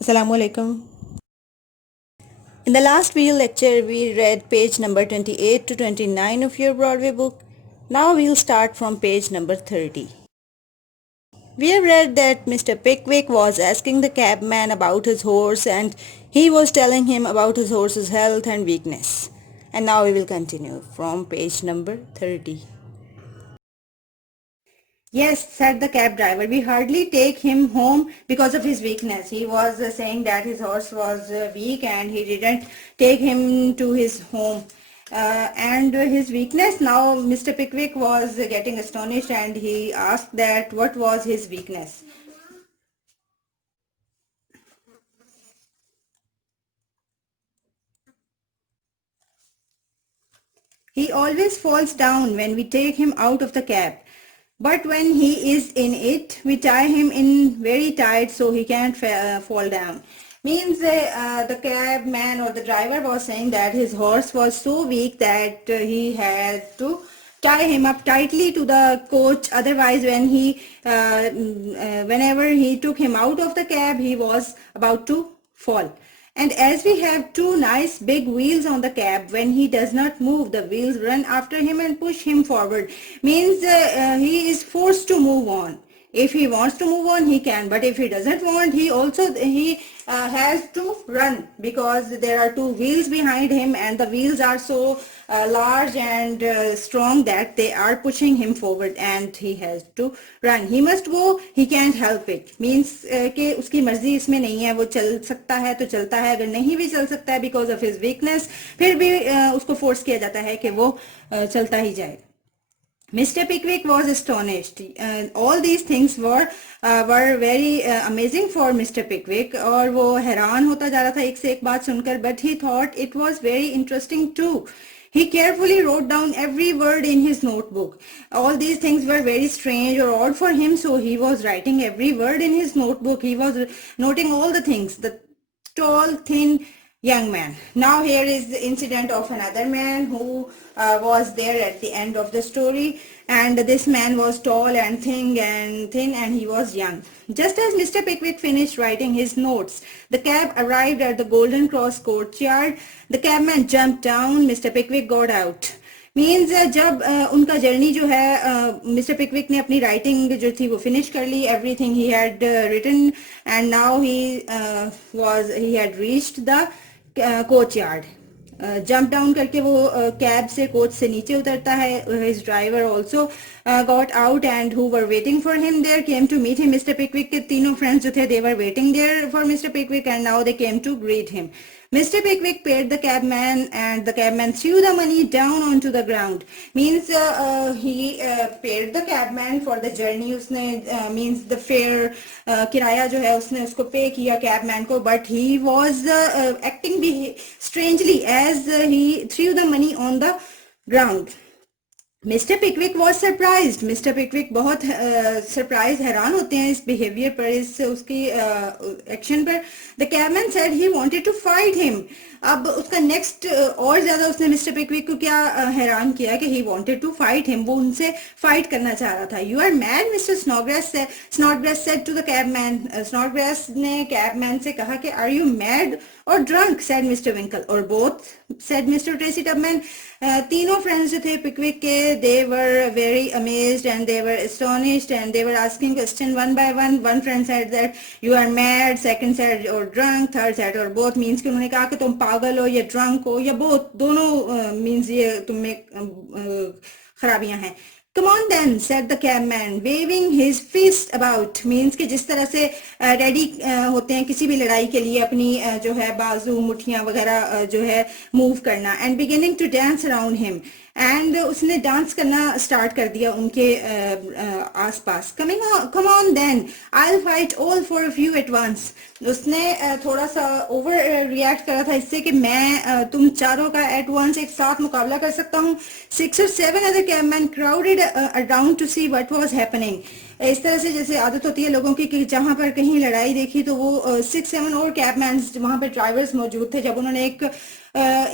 Assalamu alaikum. In the last video lecture, we read page number 28 to 29 of your Broadway book. Now we'll start from page number 30. We have read that Mr. Pickwick was asking the cabman about his horse and he was telling him about his horse's health and weakness. And now we will continue from page number 30. Yes, said the cab driver, we hardly take him home because of his weakness. He was saying that his horse was weak and he didn't take him to his home. And his weakness, now Mr. Pickwick was getting astonished and he asked that what was his weakness. He always falls down when we take him out of the cab. But when he is in it, we tie him in very tight so he can't fall down. Means the cabman or the driver was saying that his horse was so weak that he had to tie him up tightly to the coach. Otherwise, whenever he took him out of the cab, he was about to fall. And as we have two nice big wheels on the cab, when he does not move, the wheels run after him and push him forward. Means he is forced to move on. If he wants to move on, he can. But if he doesn't want, he has to run because there are two wheels behind him and the wheels are so large and strong that they are pushing him forward and he has to run. He must go, he can't help it. Means कि उसकी मर्जी इसमें नहीं है, वो चल सकता है तो चलता है, अगर नहीं भी चल सकता है because of his weakness, फिर भी उसको force किया जाता है कि वो चलता ही जाए. Mr. Pickwick was astonished. All these things were very amazing for Mr. Pickwick और वो हैरान होता जा रहा था एक से एक बात सुनकर, but he thought it was very interesting too. He carefully wrote down every word in his notebook. All these things were very strange or odd for him, so he was writing every word in his notebook. He was noting all the things. The tall, thin young man. Now here is the incident of another man who was there at the end of the story, and this man was tall and thin and he was young. Just as Mr. Pickwick finished writing his notes, the cab arrived at the Golden Cross courtyard. The cabman jumped down. Mr. Pickwick got out. Means जब उनका journey जो है mister पिकविक ने अपनी writing जो थी वो finish कर ली, everything he had written and now he had reached the coach yard. Jump down करके वो कैब से कोच से नीचे उतरता है. His driver also got out and who were waiting for him there came to meet him. Mister Pickwick के तीनों friends जो थे they were waiting there for mister Pickwick and now they came to greet him. Mr. Pickwick paid the cabman and the cabman threw the money down onto the ground. Means he paid the cabman for the journey. उसने means the fare किराया जो है उसने उसको पे किया cabman को, but he was acting strangely as he threw the money on the ground. Mister Pickwick was surprised. Mister Pickwick बहुत सरप्राइज हैरान होते हैं इस बिहेवियर पर, इस उसकी एक्शन पर. The cabman said he wanted to fight him. अब उसका नेक्स्ट और ज्यादा उसने मिस्टर पिकविक को क्या हैरान किया कि he wanted to fight him, वो उनसे फाइट करना चाह रहा था. You are mad mister Snodgrass said to the cabman. Snodgrass ने कैबमैन से कहा कि are you mad or drunk said mister Winkle or both said mister Tracy Tupman. तीनों फ्रेंड्स जो थे पिकविक के, they were very amazed and they were astonished and they were asking question one by one. One friend said that you are mad, second said or drunk, third said or both. means कि उन्होंने कहा कि तुम पागल हो या drunk हो या both, दोनों means ये तुम में खराबियां हैं. Come on then, said the cabman, waving his fist about. means कि जिस तरह से रेडी होते हैं किसी भी लड़ाई के लिए अपनी जो है बाजू मुठियां वगैरह जो है मूव करना. and beginning to dance around him. And उसने डांस करना स्टार्ट कर दिया उनके आसपास. Come on then I will fight all four of you at once. उसने थोड़ा सा ओवर रिएक्ट करा था इससे कि मैं तुम चारों का एट वंस एक साथ मुकाबला कर सकता हूँ. 6 or 7 other cabman crowded around to see what was happening. इस तरह से जैसे आदत होती है लोगों की कि जहां पर कहीं लड़ाई देखी तो वो 6-7 और कैबमैन वहां पे ड्राइवर्स मौजूद थे. जब उन्होंने एक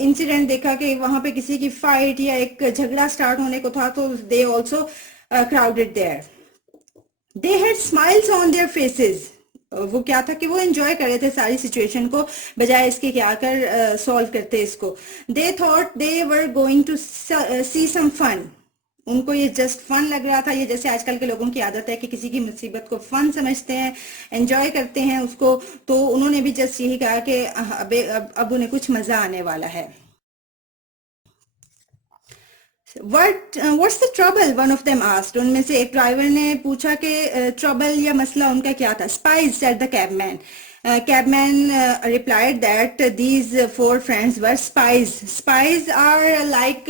इंसिडेंट देखा कि वहां पे किसी की फाइट या एक झगड़ा स्टार्ट होने को था तो they also crowded there. They had smiles on their faces. वो क्या था कि वो एंजॉय कर रहे थे सारी सिचुएशन को, बजाय इसके कि आकर सॉल्व करते इसको. They thought they were going to see some fun. उनको ये जस्ट फन लग रहा था. ये जैसे आजकल के लोगों की आदत है कि किसी की मुसीबत को फन समझते हैं, एंजॉय करते हैं उसको. तो उन्होंने भी जस्ट यही कहा कि अब उन्हें कुछ मजा आने वाला है. What's the trouble? One of them asked. उनमें से एक ड्राइवर ने पूछा कि ट्रबल या मसला उनका क्या था. Spies, said the cabman. Cabman replied that these four friends were spies. Spies are like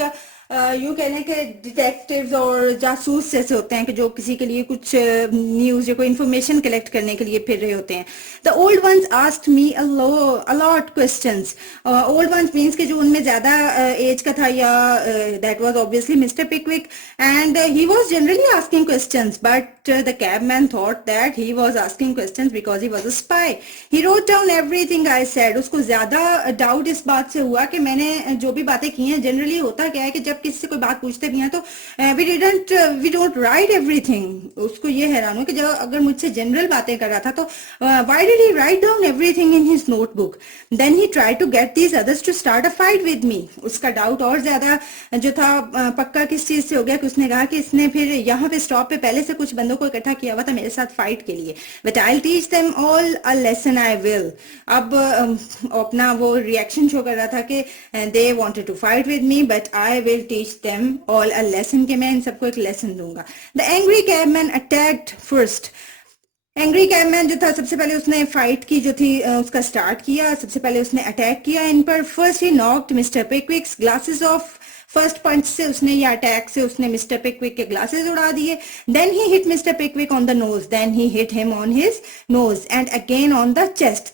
यूं कह लें कि डिटेक्टिव्स और जासूस जैसे होते हैं कि जो किसी के लिए कुछ न्यूज या कोई इंफॉर्मेशन कलेक्ट करने के लिए फिर रहे होते हैं. The old ones asked me a lot questions. Old ones means कि जो उनमें ज्यादा एज का था, या that was obviously mister Pickwick, and he was generally asking questions, but the cabman thought that he was asking questions because he was a spy. He wrote down everything I said. उसको ज्यादा doubt इस बात से हुआ कि मैंने जो भी बातें की हैं, जनरली होता क्या है कि जब किसी से कोई बात पूछते भी हैं तो we don't write everything. उसको ये हैरान हो कि जब अगर मुझसे जनरल बातें कर रहा था तो why did he write down everything in his notebook? Then he tried to get these others to start a fight with me. उसका डाउट और ज्यादा जो था पक्का किस चीज से हो गया कि उसने कहा कि इसने फिर यहाँ पे स्टॉप पे पहले से कुछ बंदों को इकट्ठा किया हुआ था मेरे साथ फाइट के लिए. But I teach them all a lesson I will. अब अपना वो रिएक्शन शो कर रहा था कि they wanted to fight with me, but I will teach them all a lesson, कि मैं इन सबको एक लेसन दूंगा. The angry cabman attacked first. Angry cabman जो था सबसे पहले उसने फाइट की जो थी उसका स्टार्ट किया. सबसे पहले उसने अटैक किया इन पर. First he knocked mister Pickwick's glasses off. First punch से उसने या अटैक से उसने मिस्टर पिकविक के ग्लासेस उड़ा दिए. Then he hit mister Pickwick on the nose. Then he hit him on his nose and again on the chest.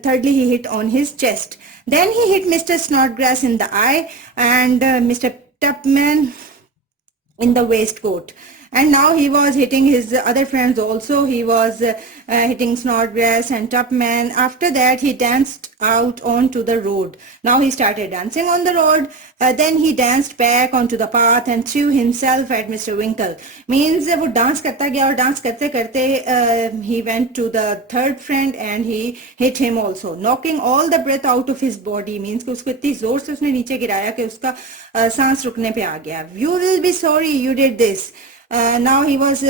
Thirdly he hit on his chest. Then he hit Mr. Snodgrass in the eye and Mr. Tupman in the waistcoat. And now he was hitting his other friends also. He was hitting Snodgrass and Tupman. After that, he danced out onto the road. Now he started dancing on the road. Then he danced back onto the path and threw himself at Mr. Winkle. Means वो dance करता गया और dance करते करते he went to the third friend and he hit him also, knocking all the breath out of his body. Means कि उसको इतनी जोर से उसने नीचे गिराया कि उसका सांस रुकने पे आ गया. You will be sorry you did this. Now he was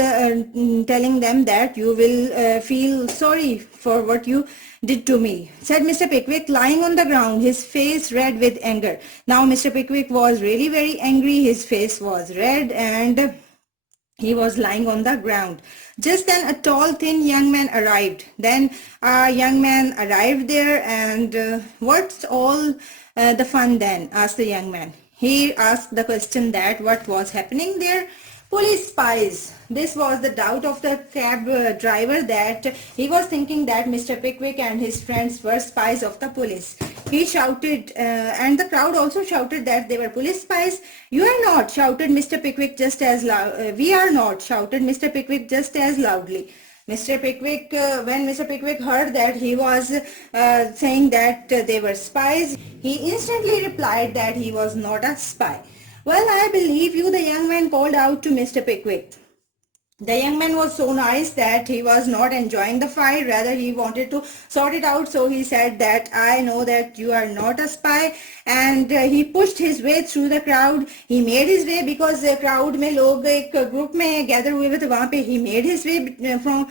telling them that you will feel sorry for what you did to me, said Mr. Pickwick, lying on the ground, his face red with anger. Now Mr. Pickwick was really very angry. His face was red and he was lying on the ground. Just then a tall, thin young man arrived. Then a young man arrived there and what's all the fun then? Asked the young man. He asked the question that what was happening there. Police spies. This was the doubt of the cab driver, that he was thinking that Mr. Pickwick and his friends were spies of the police. He shouted and the crowd also shouted that they were police spies. You are not, shouted Mr. Pickwick just as loud. We are not, shouted Mr. Pickwick just as loudly. Mr. Pickwick, when Mr. Pickwick heard that he was saying that they were spies, he instantly replied that he was not a spy. Well, I believe you, the young man called out to Mr. Pickwick. The young man was so nice that he was not enjoying the fight. Rather, he wanted to sort it out. So he said that I know that you are not a spy. And he pushed his way through the crowd. He made his way because the crowd में लोग एक group में gather हुए थे वहाँ पे. He made his way from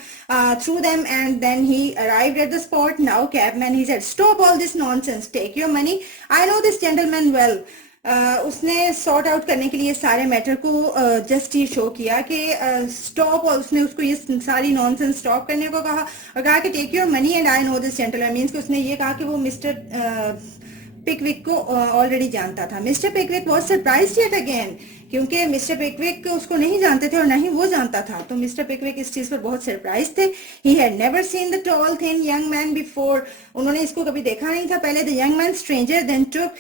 through them and then he arrived at the spot. Now cabman, he said, stop all this nonsense. Take your money. I know this gentleman well. उसने sort out करने के लिए सारे matter को just ये show किया कि stop, और उसने उसको ये सारी नॉनसेंस स्टॉप करने को कहा और कहा कि take your money and I know this gentleman. Means कि उसने ये कहा कि वो मिस्टर पिकविक को ऑलरेडी जानता था. Mister Pickwick was surprised yet again, क्योंकि मिस्टर पिकविक उसको नहीं जानते थे और नहीं वो जानता था. तो मिस्टर पिकविक इस चीज पर बहुत सरप्राइज थे. He had never seen the tall thin young man before. उन्होंने इसको कभी देखा नहीं था पहले. The young man stranger then took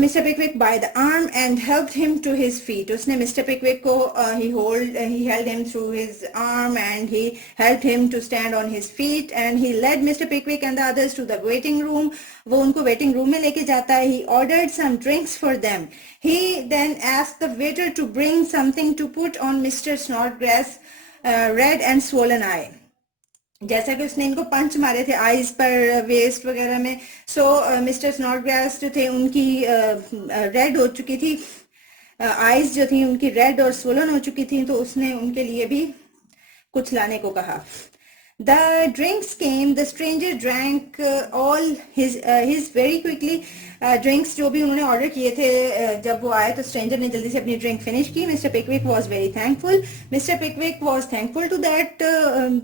Mr. Pickwick by the arm and helped him to his feet. उसने Mr. Pickwick को he held him through his arm and he helped him to stand on his feet and he led Mr. Pickwick and the others to the waiting room. वो उनको waiting room में लेके जाता है. He ordered some drinks for them. He then asked the waiter to bring something to put on Mr. Snodgrass red and swollen eye. जैसा कि उसने इनको पंच मारे थे आईज पर, वेस्ट वगैरह में. सो मिस्टर स्नॉडग्रास जो थे उनकी रेड हो चुकी थी, आईज जो थी उनकी रेड और स्वोलन हो चुकी थी, तो उसने उनके लिए भी कुछ लाने को कहा. The drinks came. The stranger drank all his very quickly. Drinks जो भी उन्होंने ऑर्डर किए थे, जब वो आए तो स्ट्रेंजर ने जल्दी से अपनी ड्रिंक फिनिश की. Mr. Pickwick was very thankful. Mr. Pickwick was thankful to that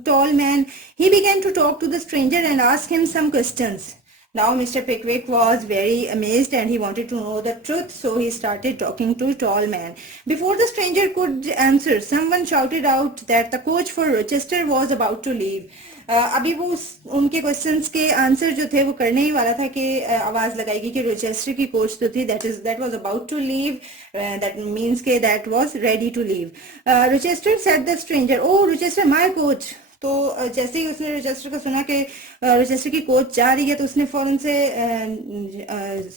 tall man. He began to talk to the stranger and ask him some questions. Now Mr. Pickwick was very amazed and he wanted to know the truth, so he started talking to tall man. Before the stranger could answer, someone shouted out that the coach for Rochester was about to leave. अभी वो उनके questions के answer जो थे वो करने ही वाला था कि आवाज लगाएगी कि रोचेस्टर की कोच तो थी, that was about to leave, that means कि that was ready to leave. Rochester said the stranger, oh Rochester, my coach. तो जैसे ही उसने रोचेस्टर को सुना कि रोचेस्टर की कोच जा रही है, तो उसने फौरन से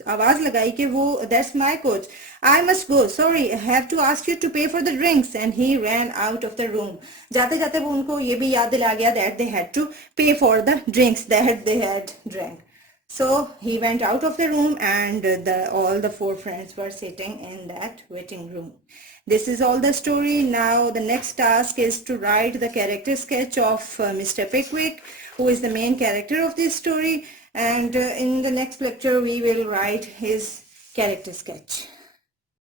आवाज लगाई कि वो that's my coach, I must go, sorry, I have to ask you to pay for the drinks, and he ran out of the room. जाते जाते वो उनको ये भी याद दिला गया that they had to pay for the drinks that they had drank. So he went out of the room and all the four friends were sitting in that waiting room. This is all the story. Now the next task is to write the character sketch of Mr. Pickwick, who is the main character of this story. And in the next lecture we will write his character sketch.